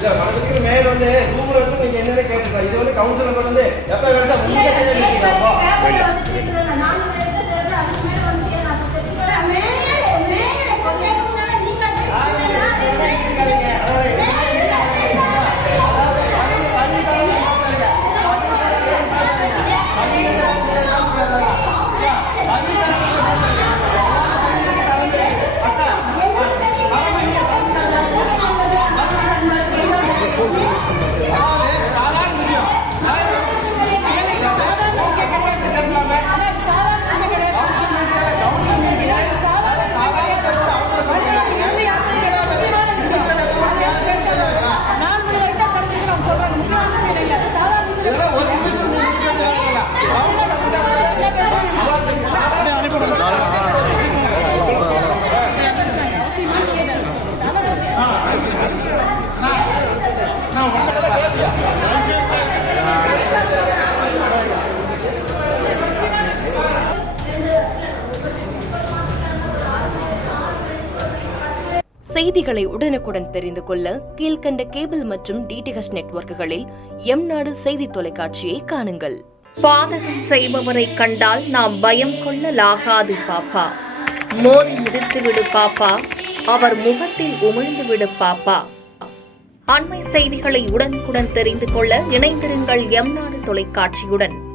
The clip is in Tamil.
மேல் வந்து ரூம்ல வச்சு நீங்க என்னன்னு கேட்டுருக்கா. இது வந்து கவுன்சிலர் கொண்டு வந்து எப்ப வேணா செய்திகளை உடனுக்குடன் தெரிந்து கொள்ள கீழ்கண்ட கேபிள் மற்றும் டிடிஎச் நெட்வொர்க்குகளில் எம் நாடு செய்தி தொலைக்காட்சியை காணுங்கள். பாதகம் செய்பவரை கண்டால் நாம் பயம் கொள்ளலாகாது பாப்பா. மோதி மிதித்துவிடு பாப்பா, அவர் முகத்தில் உமிழ்ந்துவிடு பாப்பா. அண்மை செய்திகளை உடனுக்குடன் தெரிந்து கொள்ள இணைந்திருங்கள் எம் நாடு தொலைக்காட்சியுடன்.